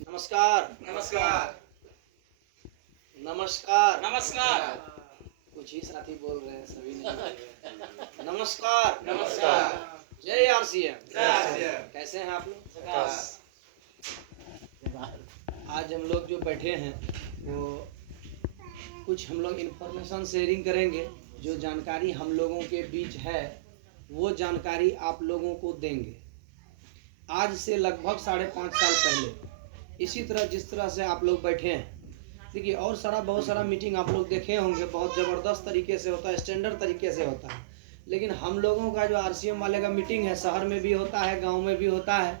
नमस्कार नमस्कार नमस्कार नमस्कार कुछ ही साथी बोल रहे हैं, सभी नहीं बोल रहे। नमस्कार नमस्कार जय आरसीएम। जय कैसे हैं आप लोग? नमस्कार आज हम लोग जो बैठे हैं वो कुछ हम लोग इन्फॉर्मेशन शेयरिंग करेंगे। जो जानकारी हम लोगों के बीच है वो जानकारी आप लोगों को देंगे। आज से लगभग 5.5 साल पहले इसी तरह जिस तरह से आप लोग बैठे हैं, देखिए और बहुत सारा मीटिंग आप लोग देखे होंगे, बहुत ज़बरदस्त तरीके से होता है, स्टैंडर्ड तरीके से होता है। लेकिन हम लोगों का जो आरसीएम वाले का मीटिंग है, शहर में भी होता है, गांव में भी होता है,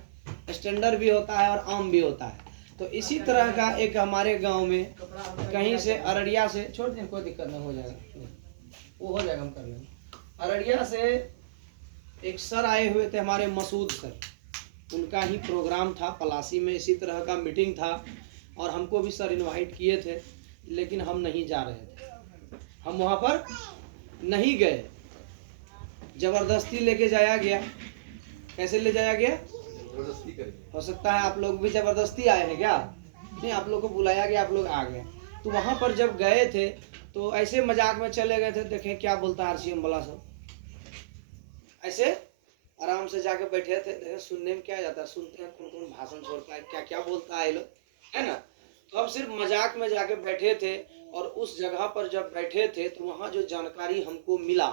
स्टैंडर्ड भी होता है और आम भी होता है। तो इसी तरह का एक हमारे गांव में कहीं से अररिया से, छोड़ दें कोई दिक्कत नहीं, हो जाएगा वो हो जाएगा, हम कर लेंगे। अररिया से एक सर आए हुए थे, हमारे मसूद सर, उनका ही प्रोग्राम था पलासी में, इसी तरह का मीटिंग था और हमको भी सर इनवाइट किए थे, लेकिन हम नहीं जा रहे थे, हम वहाँ पर नहीं गए, जबरदस्ती लेके जाया गया। कैसे ले जाया गया? हो सकता है आप लोग भी जबरदस्ती आए हैं क्या? नहीं, आप लोग को बुलाया गया, आप लोग आ गए। तो वहाँ पर जब गए थे तो ऐसे मजाक में चले गए थे, देखें क्या बोलता है आरसीएम वाला सब, ऐसे आराम से जाके बैठे थे, देखें सुनने में क्या जाता है, सुनते हैं कौन कौन भाषण छोड़ता है, क्या क्या बोलता है ये लोग, है ना। तो हम सिर्फ मजाक में जाके बैठे थे और उस जगह पर जब बैठे थे तो वहाँ जो जानकारी हमको मिला,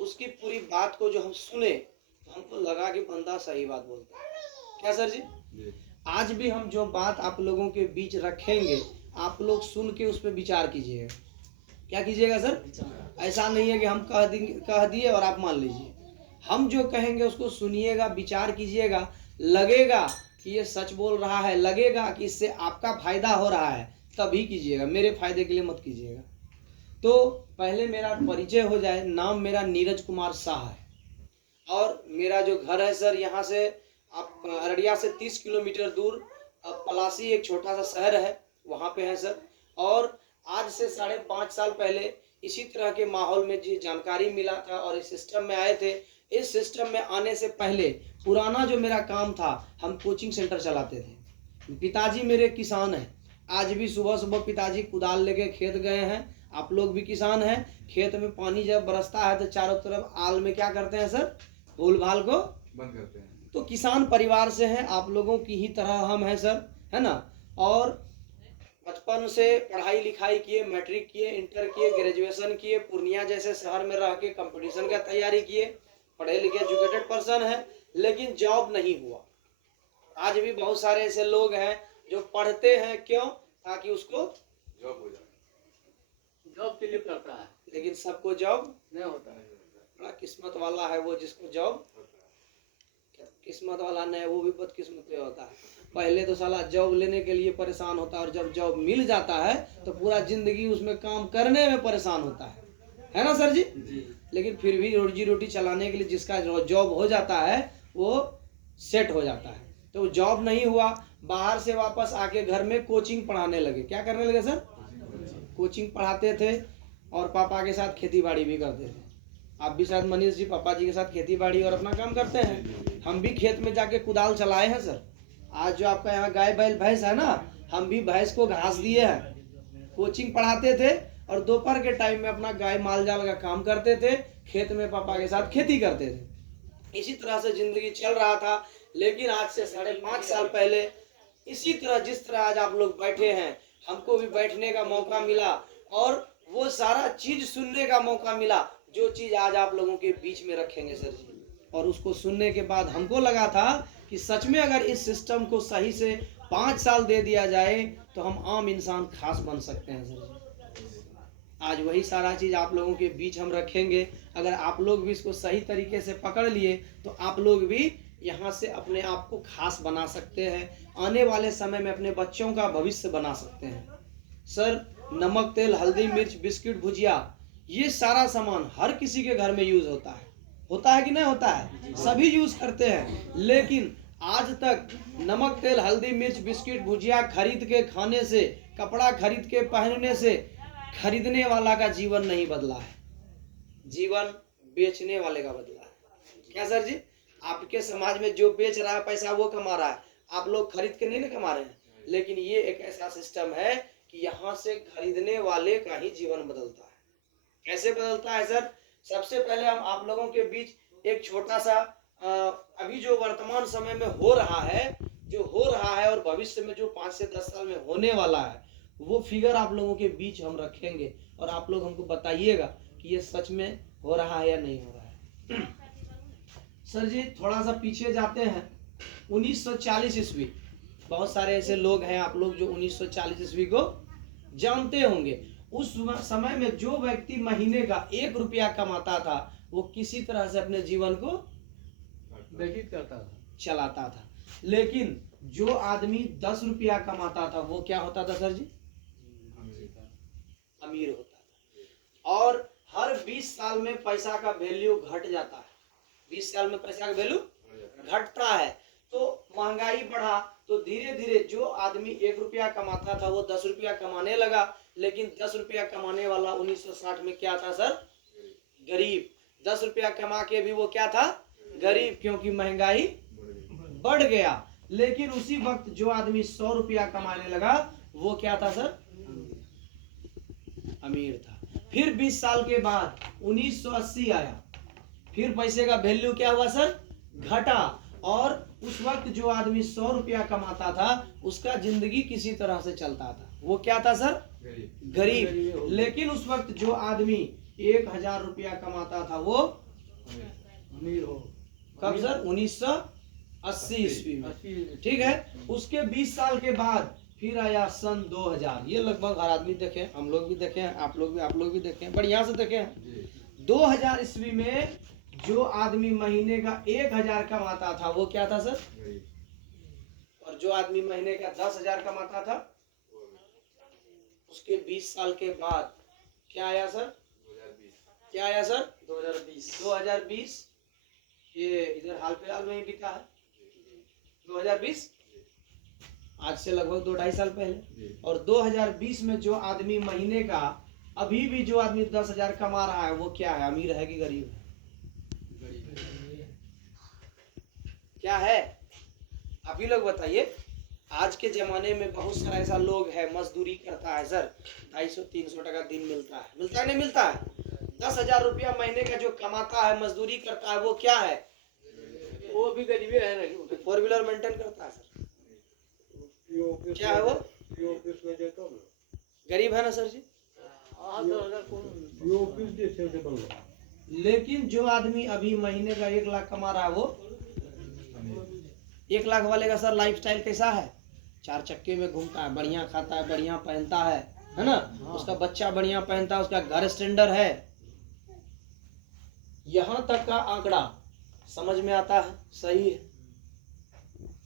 उसकी पूरी बात को जो हम सुने तो हमको लगा कि बंदा सही बात बोलता है। क्या सर जी? आज भी हम जो बात आप लोगों के बीच रखेंगे, आप लोग सुन के उस पर विचार कीजिएगा। क्या कीजिएगा सर? ऐसा नहीं है कि हम कह दिए और आप मान लीजिए। हम जो कहेंगे उसको सुनिएगा, विचार कीजिएगा, लगेगा कि ये सच बोल रहा है, लगेगा कि इससे आपका फायदा हो रहा है, तभी कीजिएगा, मेरे फायदे के लिए मत कीजिएगा। तो पहले मेरा परिचय हो जाए। नाम मेरा नीरज कुमार शाह है और मेरा जो घर है सर, यहाँ से आप अररिया से 30 किलोमीटर दूर पलासी एक छोटा सा शहर है, वहाँ पे है सर। और आज से 5.5 साल पहले इसी तरह के माहौल में जी जानकारी मिला था और इस सिस्टम में आए थे। इस सिस्टम में आने से पहले पुराना जो मेरा काम था, हम कोचिंग सेंटर चलाते थे। पिताजी मेरे किसान हैं, आज भी सुबह सुबह पिताजी कुदाल लेके खेत गए हैं। आप लोग भी किसान हैं, खेत में पानी जब बरसता है तो चारों तरफ आल में क्या करते हैं सर, भूल भाल को बंद करते हैं। तो किसान परिवार से हैं, आप लोगों की ही तरह हम हैं सर, है ना। और बचपन से पढ़ाई लिखाई किए, मैट्रिक किए, इंटर किए, ग्रेजुएशन किए, पूर्णिया जैसे शहर में रह के कंपटीशन का तैयारी किए, पढ़े लिखे एजुकेटेड पर्सन है, लेकिन जॉब नहीं हुआ। आज भी बहुत सारे ऐसे लोग हैं जो पढ़ते हैं, क्यों? ताकि उसको जॉब हो जाए, जॉब के लिए करता है, लेकिन सबको जॉब नहीं होता है। बड़ा किस्मत वाला है वो जिसको जॉब, किस्मत वाला नहीं, वो भी बदकिस्मत पे होता है। पहले तो साला जॉब लेने के लिए परेशान होता है और जब जॉब मिल जाता है तो पूरा जिंदगी उसमें काम करने में परेशान होता है ना सर जी? लेकिन फिर भी रोजी रोटी चलाने के लिए जिसका जॉब हो जाता है वो सेट हो जाता है। तो जॉब नहीं हुआ, बाहर से वापस आके घर में कोचिंग पढ़ाने लगे। क्या करने लगे सर? कोचिंग पढ़ाते थे और पापा के साथ खेती बाड़ी भी करते थे। आप भी शायद मनीष जी पापा जी के साथ खेती बाड़ी और अपना काम करते हैं। हम भी खेत में जाके कुदाल चलाए हैं सर। आज जो आपका यहाँ गाय बैल भैंस है ना, हम भी भैंस को घास दिए हैं। कोचिंग पढ़ाते थे और दोपहर के टाइम में अपना गाय माल जाल का काम करते थे, खेत में पापा के साथ खेती करते थे। इसी तरह से जिंदगी चल रहा था। लेकिन आज से 5.5 साल पहले इसी तरह जिस तरह आज आप लोग बैठे हैं, हमको भी बैठने का मौका मिला और वो सारा चीज सुनने का मौका मिला जो चीज आज आप लोगों के बीच में रखेंगे सर जी। और उसको सुनने के बाद हमको लगा था कि सच में अगर इस सिस्टम को सही से 5 साल दे दिया जाए तो हम आम इंसान खास बन सकते हैं सर जी। आज वही सारा चीज आप लोगों के बीच हम रखेंगे। अगर आप लोग भी इसको सही तरीके से पकड़ लिए तो आप लोग भी यहाँ से अपने आप को खास बना सकते हैं, आने वाले समय में अपने बच्चों का भविष्य बना सकते हैं। सर नमक तेल हल्दी मिर्च बिस्किट भुजिया ये सारा सामान हर किसी के घर में यूज होता है कि नहीं होता है? सभी यूज करते हैं। लेकिन आज तक नमक तेल हल्दी मिर्च बिस्किट भुजिया खरीद के खाने से, कपड़ा खरीद के पहनने से खरीदने वाला का जीवन नहीं बदला है, जीवन बेचने वाले का बदला है। क्या सर जी? आपके समाज में जो बेच रहा है पैसा वो कमा रहा है, आप लोग खरीद के नहीं ना कमा रहे हैं। लेकिन ये एक ऐसा सिस्टम है कि यहाँ से खरीदने वाले का ही जीवन बदलता है। कैसे बदलता है सर? सबसे पहले हम आप लोगों के बीच एक छोटा सा अभी जो वर्तमान समय में हो रहा है और भविष्य में जो 5 से 10 साल में होने वाला है, वो फिगर आप लोगों के बीच हम रखेंगे और आप लोग हमको बताइएगा कि ये सच में हो रहा है या नहीं हो रहा है। सर जी थोड़ा सा पीछे जाते हैं, 1940 ईस्वी। बहुत सारे ऐसे लोग हैं आप लोग जो 1940 ईस्वी को जानते होंगे। उस समय में जो व्यक्ति महीने का 1 रुपया कमाता था वो किसी तरह से अपने जीवन को व्यतीत करता था, चलाता था। लेकिन जो आदमी 10 रुपया कमाता था वो क्या होता था सर जी? अमीर होता था। और हर 20 साल में पैसा का वैल्यू घट जाता है। 20 साल में पैसा का वैल्यू घटता है। तो महंगाई बढ़ा तो धीरे धीरे जो आदमी 1 रुपया कमाता था वो 10 रुपया कमाने लगा। लेकिन 10 रुपया कमाने वाला 1960 में क्या था सर? गरीब। 10 रुपया कमा के भी वो क्या था? गरीब, क्योंकि महंगाई बढ़ गया। लेकिन उसी वक्त जो आदमी 100 रुपया कमाने लगा वो क्या था सर? अमीर था। फिर 20 साल के बाद 1980 आया, फिर पैसे का वैल्यू क्या हुआ सर? घटा। और उस वक्त जो आदमी 100 रुपया कमाता था उसका जिंदगी किसी तरह से चलता था, वो क्या था सर? गरीब। लेकिन उस वक्त जो आदमी 1000 रुपया कमाता था वो अमीर हो। कब सर? 1980 ईस्वी में। ठीक है। उसके 20 साल के बाद फिर आया सन 2000। ये लगभग हर आदमी देखे, हम लोग भी देखे हैं, आप लोग भी देखे हैं, बढ़िया से देखे हैं। 2000 ईस्वी में जो आदमी महीने का 1000 कमाता था वो क्या था सर? और जो आदमी महीने का 10,000 कमाता था उसके 20 साल के बाद क्या आया सर? 2020। क्या आया सर? 2020। ये इधर हाल फिलहाल में ही बीता है 2020, आज से लगभग 2-2.5 साल पहले। और 2020 में जो आदमी महीने का, अभी भी जो आदमी 10,000 कमा रहा है वो क्या है? अमीर है कि गरीब है? क्या है? आप ही लोग बताइए। आज के जमाने में बहुत सारा ऐसा लोग है मजदूरी करता है सर, 250-300 टका दिन मिलता है, मिलता है नहीं मिलता है? 10,000 रुपया महीने का जो कमाता है, मजदूरी करता है, वो क्या है? वो भी गरीबी है ना। 4 व्हीलर मेंटेन करता है सर। क्या है वो? गरीब है ना सर जी? लेकिन जो आदमी अभी महीने का 1 लाख कमा रहा है वो 1 लाख वाले का सर लाइफस्टाइल कैसा है? 4 चक्के में घूमता है, बढ़िया खाता है, बढ़िया पहनता है ना? उसका बच्चा बढ़िया पहनता है, उसका घर स्टैंडर्ड है। यहाँ तक का आंकड़ा समझ में आता है, सही है।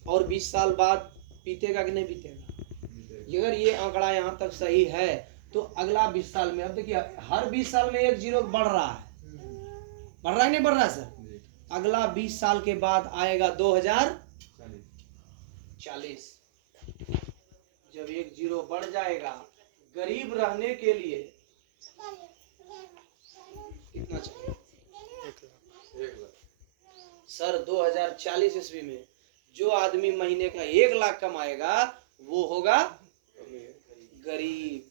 और 20 साल बाद बीतेगा कि नहीं बीतेगा? अगर ये आंकड़ा यहाँ तक सही है तो अगला 20 साल में, अब देखिए हर 20 साल में 1 जीरो बढ़ रहा है, बढ़ रहा है नहीं बढ़ रहा है सर? अगला 20 साल के बाद आएगा 2040। जब 1 जीरो बढ़ जाएगा, गरीब रहने के लिए कितना चाहिए? 1 लाख। सर 2040 ईस्वी में जो आदमी महीने का 1 लाख कमाएगा वो होगा गरीब।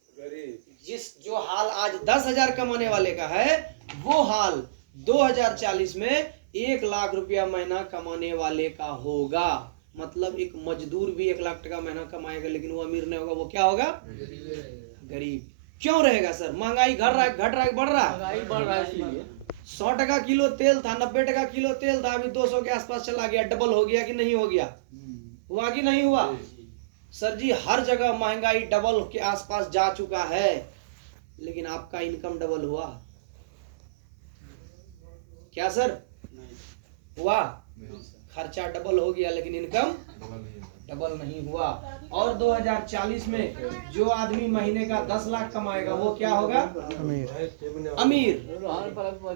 जिस जो हाल आज 10,000 कमाने वाले का है वो हाल 2040 में 1 लाख रुपया महीना कमाने वाले का होगा। मतलब एक मजदूर भी 1 लाख टका महीना कमाएगा लेकिन वो अमीर नहीं होगा, वो क्या होगा? गरीब। क्यों रहेगा सर? महंगाई घट रहा है, बढ़ रहा है? महंगाई बढ़ रहा है इसलिए। 100 टका किलो तेल था, 90 टका किलो तेल था, अभी 200 के आसपास चला गया। डबल हो गया कि नहीं हो गया? हुआ कि नहीं हुआ? सर जी हर जगह महंगाई डबल के आसपास जा चुका है, लेकिन आपका इनकम डबल हुआ क्या सर? हुआ? खर्चा डबल हो गया लेकिन इनकम डबल नहीं हुआ। और 2040 में जो आदमी महीने का 10 लाख कमाएगा वो क्या होगा? अमीर।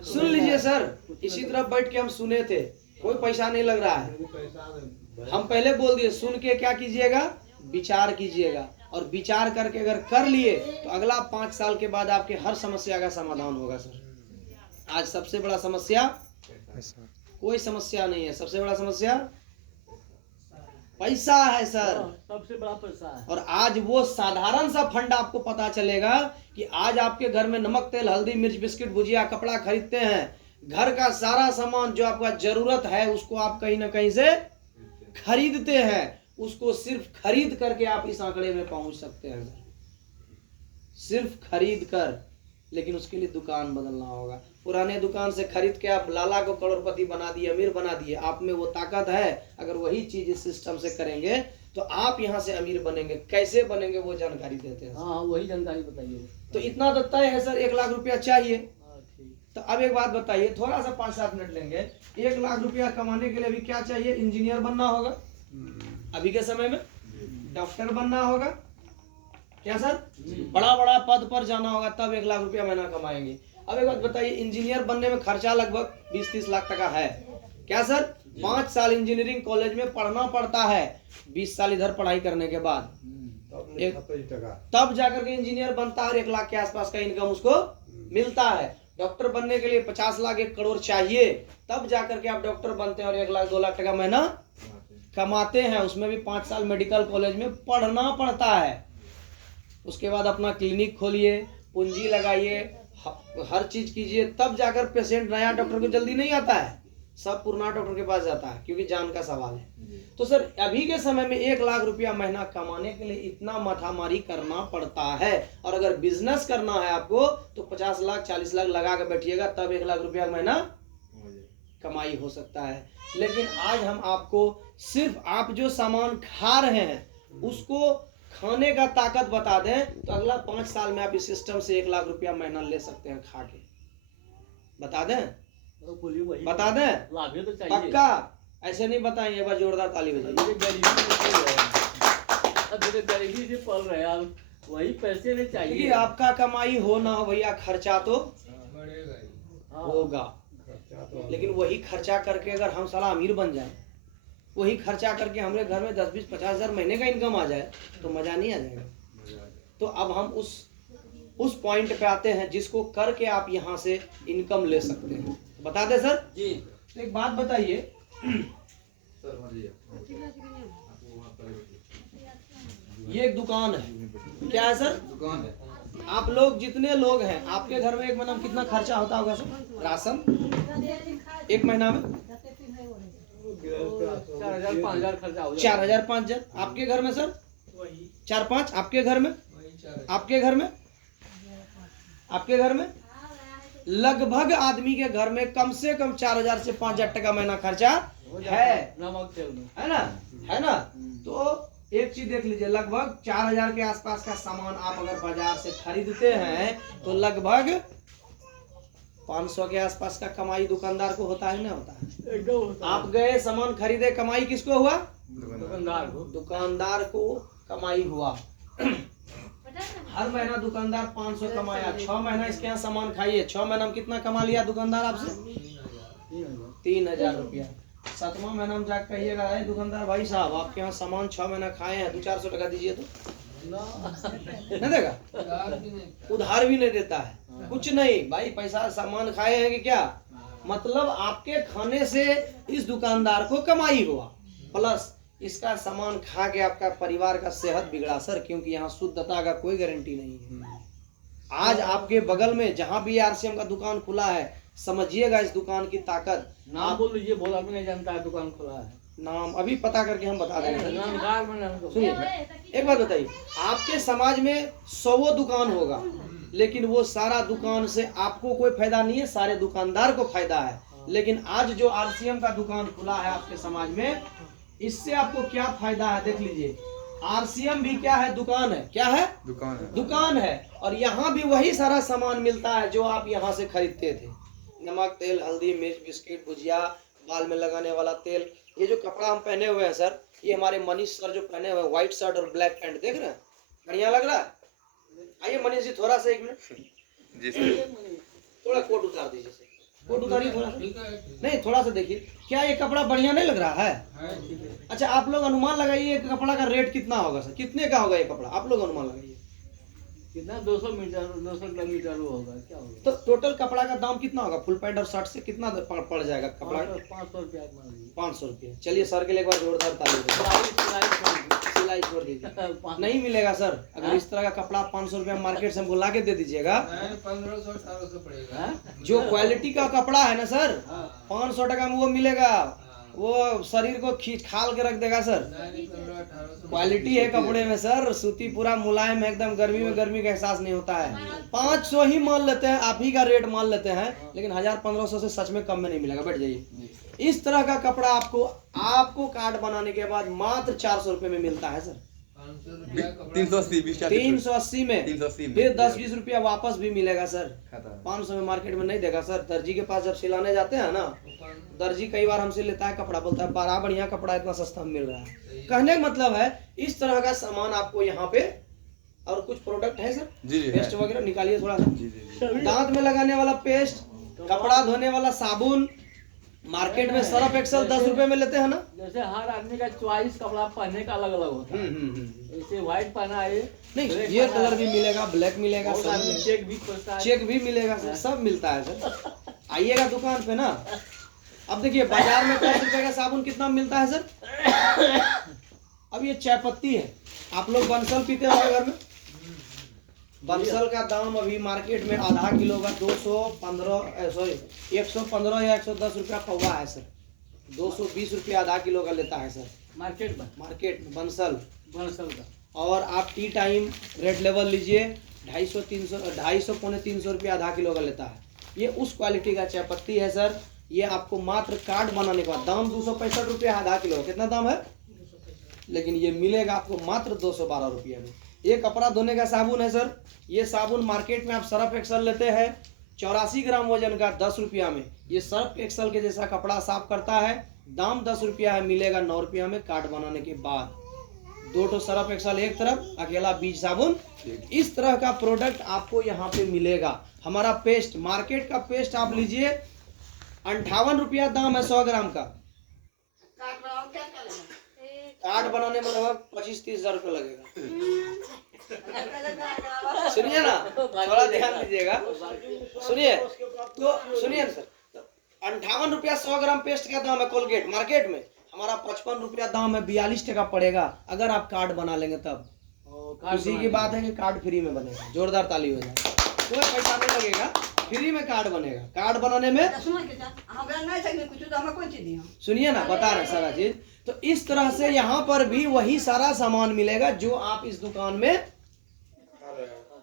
सुन लीजिए सर, इसी तरफ बैठ के हम सुने थे, कोई पैसा नहीं लग रहा है। हम पहले बोल दिए, सुन के क्या कीजिएगा? विचार कीजिएगा। और विचार करके अगर कर लिए तो अगला 5 साल के बाद आपके हर समस्या का समाधान होगा सर। आज सबसे बड़ा समस्या कोई समस्या नहीं है, सबसे बड़ा समस्या पैसा है सर। सबसे बड़ा पैसा है। और आज वो साधारण सा फंड आपको पता चलेगा कि आज आपके घर में नमक तेल हल्दी मिर्च बिस्किट भुजिया कपड़ा खरीदते हैं, घर का सारा सामान जो आपका जरूरत है उसको आप कहीं ना कहीं से खरीदते हैं, उसको सिर्फ खरीद करके आप इस आंकड़े में पहुंच सकते हैं सर, सिर्फ खरीद कर। लेकिन उसके लिए दुकान बदलना होगा। पुराने दुकान से खरीद के आप लाला को करोड़पति बना दिए, अमीर बना दिए, आप में वो ताकत है। अगर वही चीज इस सिस्टम से करेंगे तो आप यहाँ से अमीर बनेंगे। कैसे बनेंगे वो जानकारी देते हैं। हाँ वही जानकारी बताइए। तो इतना तो तय है सर, 1 लाख रुपया चाहिए। ठीक। तो अब एक बात बताइए, थोड़ा सा 5-7 मिनट लेंगे। 1 लाख रुपया कमाने के लिए अभी क्या चाहिए? इंजीनियर बनना होगा, अभी के समय में डॉक्टर बनना होगा, क्या सर? बड़ा बड़ा पद पर जाना होगा, तब 1 लाख रुपया महीना कमाएंगे। अब एक बात बताइए, इंजीनियर बनने में खर्चा लगभग 20-30 लाख टका है, क्या सर? 5 साल इंजीनियरिंग कॉलेज में पढ़ना पड़ता है, 20 साल इधर पढ़ाई करने के बाद तब जाकर के इंजीनियर बनता है और 1 लाख के आसपास का इनकम उसको मिलता है। डॉक्टर बनने के लिए 50 लाख 1 करोड़ चाहिए, तब जाकर के आप डॉक्टर बनते हैं और 1 लाख 2 लाख टका महीना कमाते हैं। उसमें भी 5 साल मेडिकल कॉलेज में पढ़ना पड़ता है। उसके बाद अपना क्लिनिक खोलिए, पूंजी लगाइए, हर चीज कीजिए, तब जाकर पेशेंट नया डॉक्टर को जल्दी नहीं आता है, सब पुराना डॉक्टर के पास जाता है, क्योंकि जान का सवाल है। तो सर अभी के समय में 1 लाख रुपया महीना कमाने के लिए इतना माथामारी करना पड़ता है। और अगर बिजनेस करना है आपको तो 50 लाख 40 लाख लगा के बैठिएगा, तब 1 लाख रुपया महीना कमाई हो सकता है। लेकिन आज हम आपको सिर्फ आप जो सामान खा रहे हैं उसको खाने का ताकत बता दें तो अगला 5 साल में आप इस सिस्टम से 1 लाख रुपया महीना ले सकते हैं खा के। बता दें? बता दें? लाभ तो चाहिए। पक्का? ऐसे नहीं बताएंगे, एक बार जोरदार ताली बजाइए। गरीबी से पल रहे हैं, वही पैसे नहीं चाहिए। आपका कमाई हो ना हो भैया, खर्चा तो होगा। लेकिन वही खर्चा करके अगर हम साला अमीर बन जाए, वही खर्चा करके हमारे घर में 10, 20, 50 हजार महीने का इनकम आ जाए तो मजा नहीं आ जाएगा। तो अब हम उस पॉइंट पे आते हैं जिसको करके आप यहाँ से इनकम ले सकते हैं। बता दे सर जी। तो एक बात बताइए, ये एक दुकान है, क्या है सर? दुकान है। आप लोग जितने लोग हैं, आपके घर में एक महीना में कितना खर्चा होता होगा सर? राशन एक महीना में 4,000 5,000 खर्चा हो जाए। 4,000 5,000। आपके घर में सर 4-5? आपके घर में? आपके घर में? आपके घर में लगभग आदमी के घर में कम से कम 4,000 से 5,000 टका महीना खर्चा है, नमक तेल में, है ना? है ना? तो एक चीज देख लीजिए, लगभग 4,000 के आसपास का सामान आप अगर बाजार से खरीदते हैं तो लगभग 500 के आसपास का कमाई दुकानदार को होता है, ना होता है? एकदम होता है। आप गए सामान खरीदे, कमाई किसको हुआ? दुकानदार को कमाई हुआ। हर महीना दुकानदार 500 कमाया, 6 महीना इसके यहाँ सामान खाइए, 6 महीना में कितना कमा लिया दुकानदार आपसे? 3,000 रुपया। 7वां महीना में जाकर कहिएगा, अरे दुकानदार भाई साहब आपके यहाँ सामान 6 महीना खाए हैं, 200-400 टका दीजिए, तो नहीं देगा? उधार भी नहीं देता है, कुछ नहीं भाई, पैसा सामान खाए हैं कि क्या? मतलब आपके खाने से इस दुकानदार को कमाई हुआ, प्लस इसका सामान खा के आपका परिवार का सेहत बिगड़ा सर, क्योंकि यहाँ शुद्धता का कोई गारंटी नहीं है। आज आपके बगल में जहाँ भी आरसीएम का दुकान खुला है, समझिएगा इस दुकान की ताकत। नाम बोल लीजिए, बोला भी नहीं जानता है दुकान खुला है। नाम अभी पता करके हम बता देंगे। नाम सुनिए एक बात बताइए, आपके समाज में 100 दुकान होगा, लेकिन वो सारा दुकान से आपको कोई फायदा नहीं है, सारे दुकानदार को फायदा है। लेकिन आज जो आरसीएम का दुकान खुला है आपके समाज में, इससे आपको क्या फायदा है देख लीजिए। आरसीएम भी क्या है? दुकान है। क्या है? दुकान है। दुकान है, और यहाँ भी वही सारा सामान मिलता है जो आप यहाँ से खरीदते थे। नमक तेल हल्दी मिर्च बिस्किट भुजिया, बाल में लगाने वाला तेल। ये जो कपड़ा हम पहने हुए हैं सर, ये हमारे मनीष सर जो पहने हुए हैं, व्हाइट शर्ट और ब्लैक पैंट, देख रहे हैं? बढ़िया लग रहा है? आइए मनीष जी थोड़ा सा 1 मिनट, थोड़ा कोट उतार दीजिए सर, कोट उतारिए थोड़ा सा। नहीं थोड़ा सा देखिए, क्या ये कपड़ा बढ़िया नहीं लग रहा है? अच्छा, आप लोग अनुमान लगाइए कपड़ा का रेट कितना होगा सर, कितने का होगा ये कपड़ा, आप लोग अनुमान लगाइए। कितना 200 मीटर 200 किलोमीटर वो होगा, क्या होगा? तो टोटल कपड़ा का दाम कितना होगा, फुल पैंट और शर्ट से कितना पड़ जाएगा कपड़ा? 500 रुपया मान लीजिए। 500 रुपये। चलिए सर के लिए एक बार जोरदार ताली बजाइए। सिलाई छोड़ दीजिए, नहीं मिलेगा सर। अगर इस तरह का कपड़ा 500 रुपया मार्केट से हमको ला के दे दीजिएगा, 1500-1800 पड़ेगा। हाँ? जो क्वालिटी का कपड़ा है ना सर, 500 टका में वो मिलेगा, वो शरीर को खींच खाल के रख देगा सर। 1500-1800 क्वालिटी है कपड़े में सर, सूती पूरा मुलायम है एकदम, गर्मी में गर्मी का एहसास नहीं होता है। 500 ही मान लेते हैं, आप ही का रेट मान लेते हैं, लेकिन 1000-1500 से सच में कम में नहीं मिलेगा। बैठ जाइए। इस तरह का कपड़ा आपको कार्ड बनाने के बाद मात्र 400 रुपये में मिलता है सर। 500 रुपया कपड़ा 380 में 380 में फिर 10-20 रुपया वापस भी मिलेगा सर। खाता है। 500 में मार्केट में नहीं देगा सर। दर्जी के पास जब सिलाने जाते हैं ना, दर्जी कई बार हमसे लेता है कपड़ा, बोलता है बड़ा बढ़िया कपड़ा इतना सस्ता में मिल रहा है। कहने का मतलब है इस तरह का सामान आपको यहाँ पे। और कुछ प्रोडक्ट है सर, जी जी पेस्ट वगैरह निकालिए थोड़ा सा। जी जी दांत में लगाने वाला पेस्ट, कपड़ा धोने वाला साबुन, मार्केट में सर्फ एक्सेल 10 रुपए में लेते हैं ना। जैसे हर आदमी का चॉइस कपड़ा पहनने का अलग अलग होता है। जैसे व्हाइट पहना है, नहीं, ब्लैक ये पहना कलर है, भी मिलेगा, ब्लैक मिलेगा, बहुत सब आदमी मिलेगा। चेक भी खोजता है। चेक भी मिलेगा सर, सब मिलता है सर। आइएगा दुकान पे ना। अब देखिए बाजार में 10 रुपए का साबुन कितना मिलता है सर। अब ये चाय पत्ती है, आप लोग बंसल पीते होंगे घर में। बंसल का दाम अभी मार्केट में आधा किलो का 115 या 110 रुपया पौवा है सर। 220 रुपया आधा किलो का लेता है सर मार्केट में मार्केट में बंसल। बंसल का और आप टी टाइम रेड लेवल लीजिए, 250 पौने 300 रुपया आधा किलो का लेता है। ये उस क्वालिटी का चाय पत्ती है सर। ये आपको मात्र कार्ड बनाने के बाद दाम 265 रुपया आधा किलो। कितना दाम है, लेकिन ये मिलेगा आपको मात्र 212 रुपये में। ये कपड़ा धोने का साबुन है सर। ये साबुन मार्केट में आप सर्फ एक्सल लेते हैं 84 ग्राम वजन का 10 रुपया में। ये सर्फ एक्सल के जैसा कपड़ा साफ करता है, दाम 10 रुपया है, मिलेगा 9 रुपया में कार्ड बनाने के बाद। 2 सर्फ एक्सल एक तरफ, अकेला बीज साबुन। इस तरह का प्रोडक्ट आपको यहाँ पे मिलेगा। हमारा पेस्ट, मार्केट का पेस्ट आप लीजिए 58 रुपया दाम है 100 ग्राम का। कार्ड बनाने में लगभग 25-30 हजार रुपये लगेगा। सुनिए ना, थोड़ा ध्यान दीजिएगा, सुनिए तो सुनिए ना सर। 58 रुपया 100 ग्राम पेस्ट का दाम है कोलगेट मार्केट में। हमारा 55 रुपया दाम है, 42 टका पड़ेगा अगर आप कार्ड बना लेंगे तब। उसी की बात है कि कार्ड फ्री में बनेगा। जोरदार ताली हो जाए, कोई पैसा नहीं लगेगा, फ्री में कार्ड बनेगा। कार्ड बनाने में सुनिए ना, बता रहे सारा चीज। तो इस तरह से यहाँ पर भी वही सारा सामान मिलेगा जो आप इस दुकान में।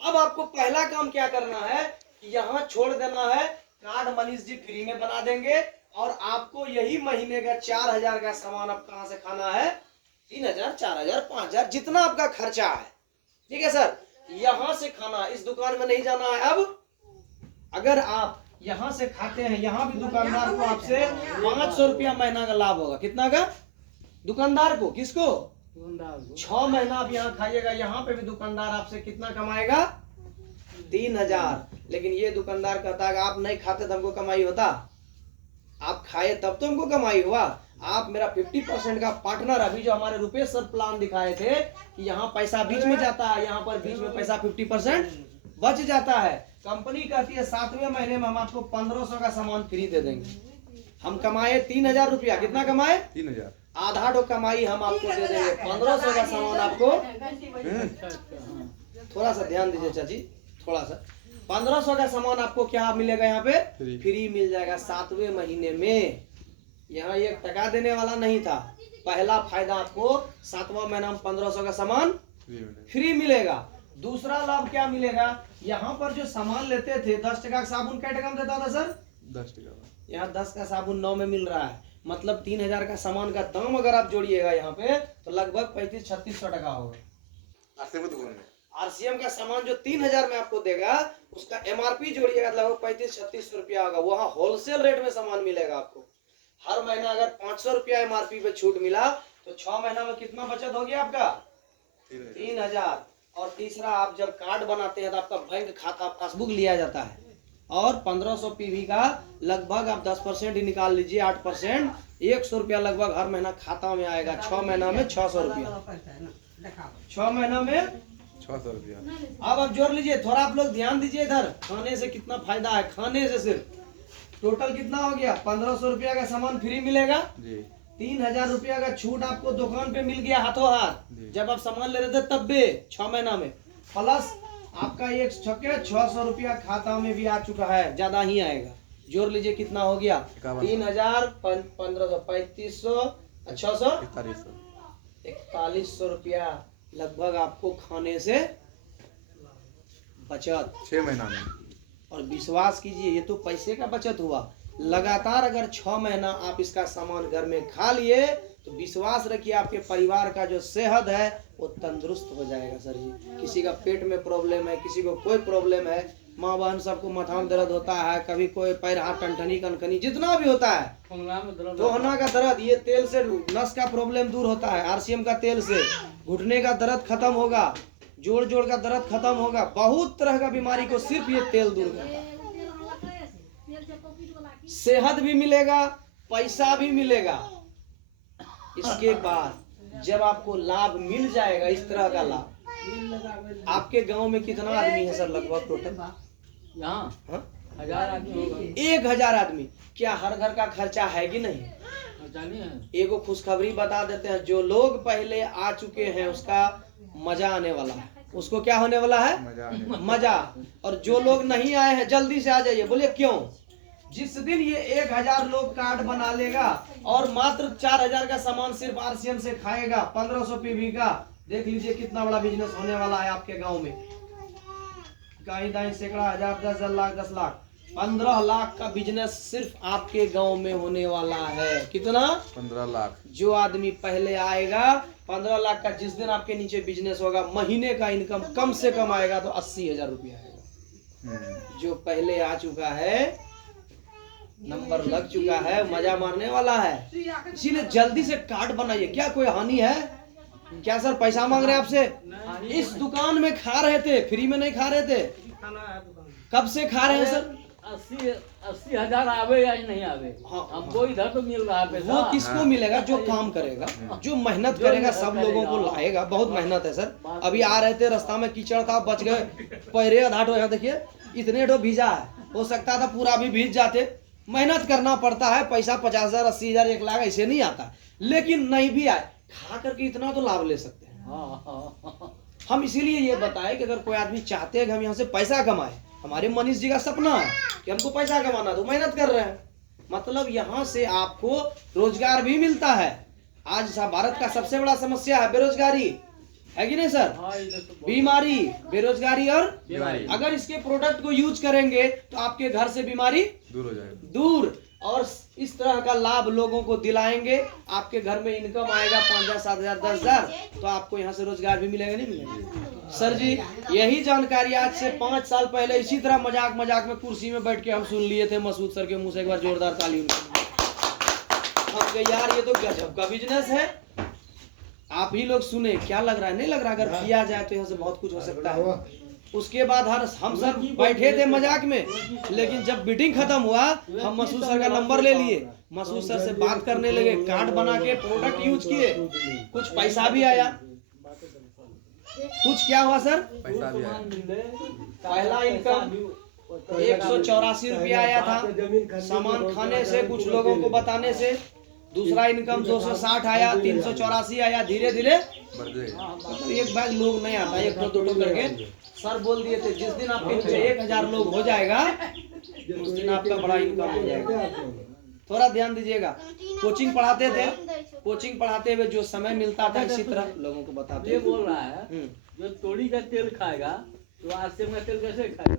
अब आपको पहला काम क्या करना है, यहाँ छोड़ देना है। कार्ड मनीष जी फ्री में बना देंगे और आपको यही महीने का 4000 का सामान अब कहाँ से खाना है, 3000, 4000, 5000 जितना आपका खर्चा है, ठीक है सर, यहाँ से खाना। इस दुकान में नहीं जाना है। अब अगर आप यहाँ से खाते हैं, यहाँ भी दुकानदार को आपसे 500 रुपया महीना का लाभ होगा। कितना का दुकानदार को, किसको? 6 महीना आप यहाँ खाइएगा, यहाँ पे भी दुकानदार आपसे कितना कमाएगा, 3000। लेकिन ये दुकानदार कहता है आप नहीं खाते तो हमको कमाई होता, आप खाए तब तो हमको कमाई हुआ। आप मेरा 50% का पार्टनर। अभी जो हमारे रुपेश सर प्लान दिखाए थे कि यहाँ पैसा बीच में जाता है, यहाँ पर बीच में पैसा 50% बच जाता है। कंपनी कहती है 7वें महीने में हम आपको 1500 का सामान फ्री दे देंगे। हम कमाए 3000 रुपया, कितना कमाए, 3000। आधा डो कमाई हम आपको दे देंगे, 1500 का सामान आपको। थोड़ा सा ध्यान दीजिए चाची, थोड़ा सा। 1500 का सामान आपको क्या मिलेगा यहाँ पे, फ्री मिल जाएगा 7वें महीने में। यहाँ 1 टका देने वाला नहीं था। पहला फायदा आपको 7वां महीना में 1500 का सामान फ्री मिलेगा। दूसरा लाभ क्या मिलेगा, यहाँ पर जो सामान लेते थे 10 टका का साबुन कै टका में देता था सर, 10 टका। यहाँ 10 का साबुन 9 में मिल रहा है। मतलब 3000 का सामान का दाम अगर आप जोड़िएगा यहाँ पे तो लगभग 3500-3600 टका होगा। आरसीएम का सामान जो 3000 में आपको देगा उसका एमआरपी जोड़िएगा लगभग 3500-3600 रुपया होगा। वहाँ होलसेल रेट में सामान मिलेगा आपको। हर महीना अगर 500 रुपया एमआरपी पे छूट मिला तो 6 महीना में कितना बचत हो गया आपका, 3000। और तीसरा, आप जब कार्ड बनाते हैं तो आपका बैंक खाता पासबुक लिया जाता है और 1500 पीवी का लगभग आप 10% ही निकाल लीजिए, 8%, 100 रुपया लगभग हर महीना खाता में आएगा। 6 महीना में 600 रुपया, 6 महीना में 600 रुपया। अब आप जोड़ लीजिए, थोड़ा आप लोग ध्यान दीजिए इधर, खाने से कितना फायदा है, खाने से सिर्फ टोटल कितना हो गया, 1500 रुपया का सामान फ्री मिलेगा जी 3000 रुपया का छूट आपको दुकान पे मिल गया हाथों हाथ, जब आप सामान ले रहे थे तब भी 6 महीना में, प्लस आपका एक छक्के 600 रुपया खाता में भी आ चुका है, ज्यादा ही आएगा। जोड़ लीजिए कितना हो गया, 3000, 1500, 3500, 600, 4100 रुपया लगभग आपको खाने से बचत 6 महीना में। और विश्वास कीजिए ये तो पैसे का बचत हुआ, लगातार अगर 6 महीना आप इसका सामान घर में खा लिए तो विश्वास रखिए आपके परिवार का जो सेहत है वो तंदुरुस्त हो जाएगा सर जी। किसी का पेट में प्रॉब्लम है, किसी को कोई प्रॉब्लम है, माँ बहन सबको माथा में दर्द होता है, कभी कोई पैर हाथ टनटनी कनकनी जितना भी होता है, टोहना का दर्द, ये तेल से नस का प्रॉब्लम दूर होता है, आरसीएम का तेल से घुटने का दर्द खत्म होगा, जोड़ जोड़ का दर्द खत्म होगा, बहुत तरह का बीमारी को सिर्फ ये तेल दूर करता है। सेहत भी मिलेगा, पैसा भी मिलेगा। इसके बाद जब आपको लाभ मिल जाएगा, इस तरह का लाभ, आपके गांव में कितना आदमी है सर लगभग टोटल? यहाँ 1000 आदमी होगा। 1000 आदमी। क्या हर घर का खर्चा है कि नहीं? एगो खुशखबरी बता देते हैं, जो लोग पहले आ चुके हैं उसका मजा आने वाला है। उसको क्या होने वाला है? मजा। और जो लोग नहीं आए हैं जल्दी से आ जाइए। बोले क्यों? जिस दिन ये 1000 लोग कार्ड बना लेगा और मात्र 4000 का सामान सिर्फ आरसीएम से खाएगा, 1500 पीवी का, देख लीजिए कितना बड़ा बिजनेस होने वाला है आपके गांव में। कहीं दाई सैकड़ा, हजार, 10 लाख, 10 लाख, 15 लाख का बिजनेस सिर्फ आपके गांव में होने वाला है। कितना? 15 लाख। जो आदमी पहले आएगा 15 लाख का, जिस दिन आपके नीचे बिजनेस होगा, महीने का इनकम कम से कम आएगा तो 80,000 रुपया आएगा। जो पहले आ चुका है, नंबर लग चुका है, मजा मारने वाला है। इसीलिए जल्दी से कार्ड बनाइए। क्या कोई हानि है क्या सर? पैसा मांग रहे हैं आपसे? इस दुकान में खा रहे थे, फ्री में नहीं खा रहे थे। कब से खा रहे हैं सर? 80,000 आवे या नहीं आवे, हाँ, हमको इधर तो मिल रहा है पैसा। वो किसको मिलेगा? जो काम करेगा, जो मेहनत करेगा, सब लोगों को लाएगा। बहुत मेहनत है सर। अभी आ रहे थे, रास्ता में कीचड़ था, बच गए, पैरे आधा टो, देखिए इतने टो भीजा है, हो सकता था पूरा भी भीज जाते। मेहनत करना पड़ता है, पैसा 50,000, 80,000, 1 लाख ऐसे नहीं आता, लेकिन नहीं भी आए, खा करके इतना तो लाभ ले सकते हैं। हम इसीलिए ये बताएं कि अगर कोई आदमी चाहते हैं कि हम यहाँ से पैसा कमाए, हमारे मनीष जी का सपना है कि हमको पैसा कमाना, तो मेहनत कर रहे हैं, मतलब यहाँ से आपको रोजगार भी मिलता है। आज भारत का सबसे बड़ा समस्या है बेरोजगारी, है कि नहीं सर? बीमारी, बेरोजगारी और बीमारी। अगर इसके प्रोडक्ट को यूज करेंगे तो आपके घर से बीमारी दूर हो जाएगा। दूर। और इस तरह का लाभ लोगों को दिलाएंगे, आपके घर में इनकम आएगा 5,000, 7,000, 10,000, तो आपको यहाँ से रोजगार भी मिलेगा, नहीं मिलेगा? सर जी यही जानकारी आज से 5 साल पहले इसी तरह मजाक मजाक में कुर्सी में बैठ के हम सुन लिए थे मसूद सर के मुंह से। एक बार जोरदार ताली उनको। यार ये तो गजब का बिजनेस है। आप ही लोग सुने, क्या लग रहा है? नहीं लग रहा? अगर किया जाए तो यहाँ से बहुत कुछ हो सकता है। उसके बाद हम सर बैठे थे मजाक में, लेकिन जब मीटिंग खत्म हुआ, हम मसूद सर का नंबर ले लिए, मसूद सर से बात करने लगे, कार्ड बना के प्रोडक्ट यूज किए, कुछ पैसा भी आया। कुछ क्या हुआ सर? पैसा भी आया। पहला इनकम 184 रुपया आया था सामान खाने से, कुछ लोगों को बताने से। दूसरा इनकम 260 आया, 384 आया, धीरे धीरे मतलब एक बैग लोग नहीं आता, एक दो दो करके। सर बोल दिए थे जिस दिन आपके नीचे 1000 लोग हो जाएगा उस दिन आपका बड़ा इनकम हो जाएगा। थोड़ा ध्यान दीजिएगा। कोचिंग पढ़ाते थे, कोचिंग पढ़ाते हुए जो समय मिलता था इसी तरह लोगों को बताते। ये बोल रहा है जो तोड़ी का तेल खाएगा तो आरसीएम का तेल कैसे खाएगा?